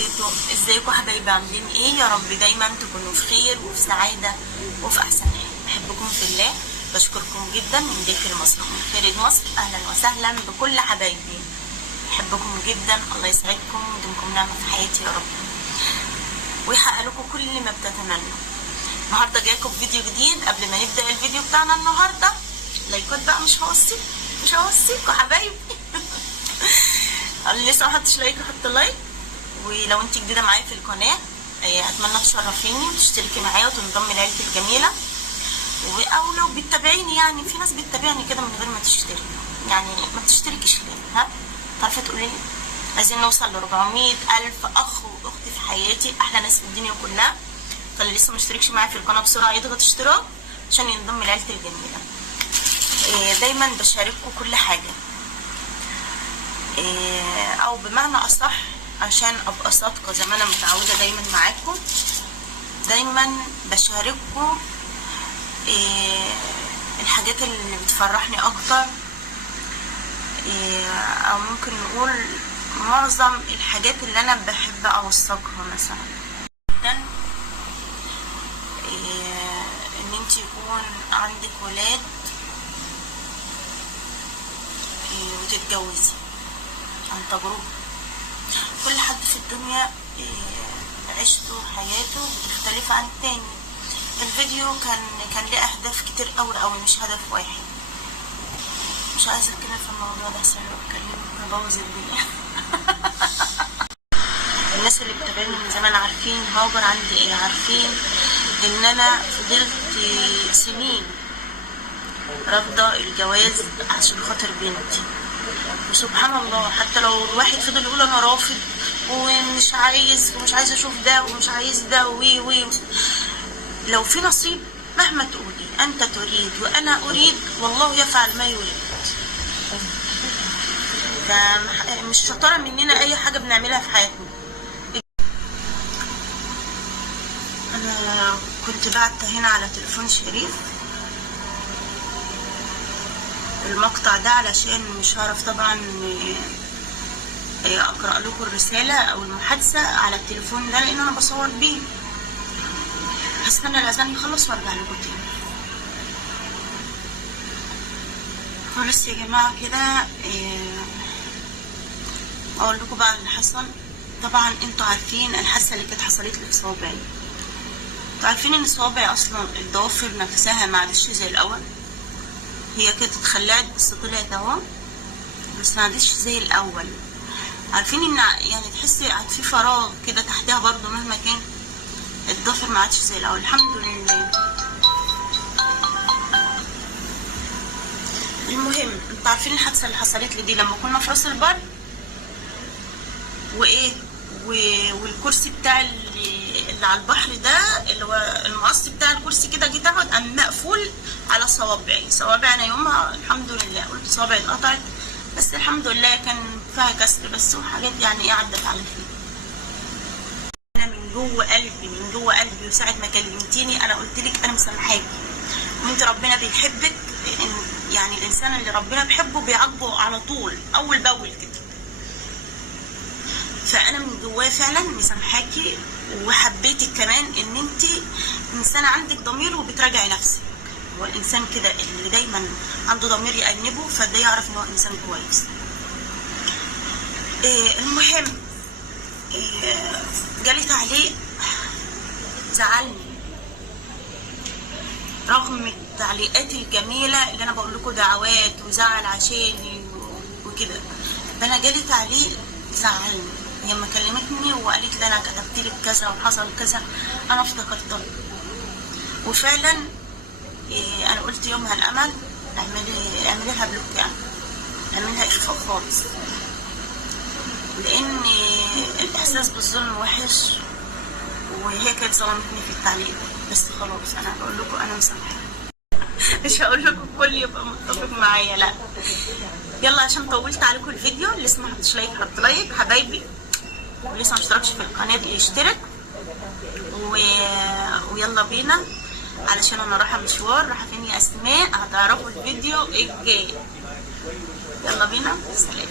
وبركاته. ازيكم حبايبي، عاملين ايه؟ يا رب دايما تكونوا في خير وفي سعاده وفي احسن حال. بحبكم في الله، بشكركم جدا من داخل مصر ومن خارج مصر. اهلا وسهلا بكل حبايبي، بحبكم جدا. الله يسعدكم ويديمكم نعمه في حياتي يا رب، ويحقق لكم كل ما بتتمنوا. النهارده جايكم فيديو جديد. قبل ما نبدا الفيديو بتاعنا النهارده، لايكات بقى، مش هوصيكم حبايبي. اللي لسه ما حطش لايك يحط لايك، ولو انت جديده معايا في القناه اتمنى تشرفيني وتشتركي معايا وتنضمي لعيلتي الجميله. او لو بتتابعيني، يعني في ناس بتتابعني كده من غير ما تشترك، يعني ما بتشتركيش ليه؟ تعرفي تقولي لي؟ عايزين نوصل ل 400,000 اخ واخت في حياتي، احلى ناس في الدنيا كلها. فاللي لسه مشتركش معايا في القناه بسرعه يضغط اشتراك عشان ينضم لعيلتي الجميله. دايما بشارككم كل حاجه، او بمعنى اصح عشان ابقى صادقه زي ما انا متعوده دايما معاكم. دايما بشارككم الحاجات اللي بتفرحني اكتر، او ممكن نقول معظم الحاجات اللي انا بحب اوثقها. مثلا ان انت يكون عندك ولاد وتتجوزي عن تجربة. كل حد في الدنيا عيشته حياته بتختلف عن التاني. الفيديو كان ليه اهداف كتير قوي، مش هدف واحد. مش عايزه اتكلم في الموضوع ده عشان لو اتكلمت هبوظ الدنيا. الناس اللي بتتابعني من زمان عارفين هاجر عندي ايه، عارفين ان انا فضلت سنين رافضه الجواز عشان خاطر بنتي. وسبحان الله، حتى لو الواحد فضل يقول انا رافض ومش عايز اشوف ده ومش عايز ده وي لو في نصيب مهما تقولي، انت تريد وانا اريد والله يفعل ما يريد. فمش شطاره مننا اي حاجه بنعملها في حياتنا. انا كنت بعت هنا على تليفون شريف المقطع ده علشان مش هعرف طبعا اقرا لكم الرساله او المحادثه على التليفون ده، لان انا بصور بيه. هستنى الاذان يخلص وارجع لكم تاني. خلاص يا جماعه كده، اقول لكم بقى اللي حصل. طبعا انتوا عارفين الحادثه اللي كانت حصلت لي في صوابعي. انتوا عارفين ان صوابعي اصلا الضوافر نفسها ما عادش زي الاول. هي كانت اتخلعت بس طلعت اهو، بس ما عادش زي الاول. عارفين ان يعني تحسي قاعد في فراغ كده تحتها برضو مهما كان. الضفر ما عادش زي الاول، الحمد لله. المهم، انتوا عارفين الحادثه اللي حصلت لي دي لما كنا في راس البر والكرسي بتاع اللي على البحر ده، اللي هو المقص بتاع الكرسي كده، جيت اقعد قام مقفول على صوابعي. انا يومها الحمد لله قلت صوابعي اتقطعت، بس الحمد لله كان فيها كسر بس وحاجات يعني عدت على خير. انا من جوه قلبي وساعه ما كلمتيني انا قلت لك انا مسامحاكي، وانت ربنا بيحبك. يعني الانسان اللي ربنا بيحبه بيعاقبه على طول اول باول كده. فانا من جوايا فعلا مسامحاكي، وحبيتك كمان ان انت انسانه عندك ضمير وبتراجعي نفسك. هو الانسان كده اللي دايما عنده ضمير يأنبه، فده يعرف ان هو انسان كويس. المهم، جالي تعليق زعلني رغم التعليقات الجميله اللي انا بقول لكم دعوات وزعل عشاني وكده. فانا جالي تعليق زعلني. هي لما كلمتني وقالت لي انا كتبت لك كذا وحصل كذا، انا افتكرتها وفعلا انا قلت يومها الامل اعملي لها بلوك، يعني اعملي لها اخفاء خالص، لان الاحساس بالظلم وحش. وهي كانت ظلمتني في التعليق، بس خلاص انا بقول لكم انا مسامحه. مش هقول لكم الكل يبقى متفق معايا، لا. يلا عشان طولت عليكم الفيديو، اللي لسه ما حطش لايك حط لايك حبايبي، ولسه ما اشتركش في القناه يشترك. ويلا بينا علشان انا رايحه مشوار. رايحه فين يا اسماء؟ هتعرفوا الفيديو الجاي. يلا بينا، سلام.